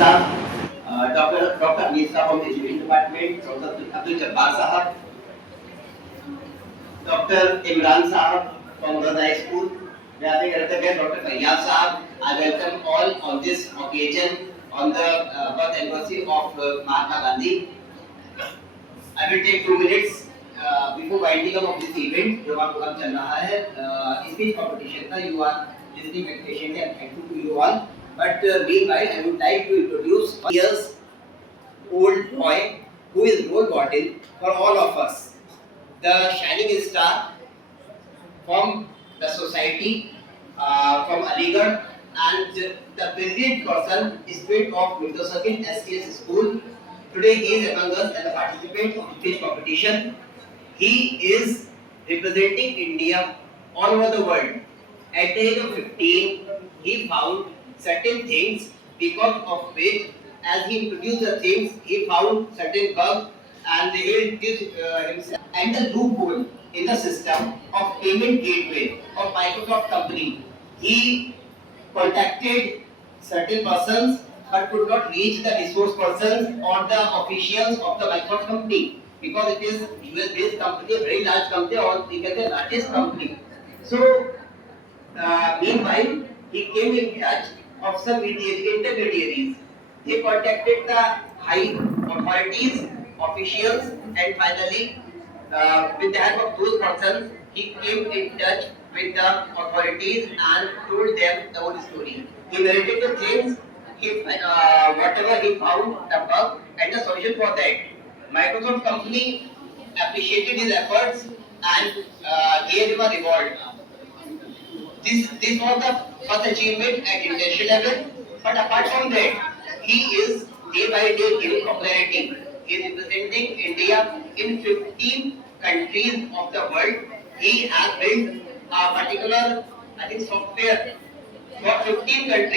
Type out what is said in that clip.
Doctor अमीर साहब from Education Department, Dr. Abdul Jabbar साहब, डॉक्टर इमरान साहब from Murad High School, Vyapik Ratake, Dr. Fayyaz साहब. I welcome all on this occasion on the birth anniversary of Mahatma Gandhi. I will take 2 minutes before winding up of this event. जो आपको काम चल रहा है, speech competition था. You are listening very patiently and thank you to you all. But meanwhile, I would like to introduce a years-old boy who is role model for all of us. The shining star from the society, from Aligarh, and the brilliant person, student of Mirza Sakhin STS School. Today he is among us as a participant of speech competition. He is representing India all over the world. At the age of 15, he found certain things because of which, as he introduced the things, he found certain bugs and they will give himself and the loophole in the system of payment gateway of Microsoft company. He contacted certain persons but could not reach the resource persons or the officials of the Microsoft company because it is US based company, a very large company, or we can say largest company. So meanwhile, he came in touch of some intermediaries. He contacted the high authorities, officials, and finally, with the help of those persons, he came in touch with the authorities and told them the whole story. He narrated the things, whatever he found, the bug, and the solution for that. Microsoft company appreciated his efforts and gave him a reward. This was the first achievement at international level. But apart from that, he is day by day giving popularity. He is representing India in 15 countries of the world. He has built a particular, I think, software for 15 countries.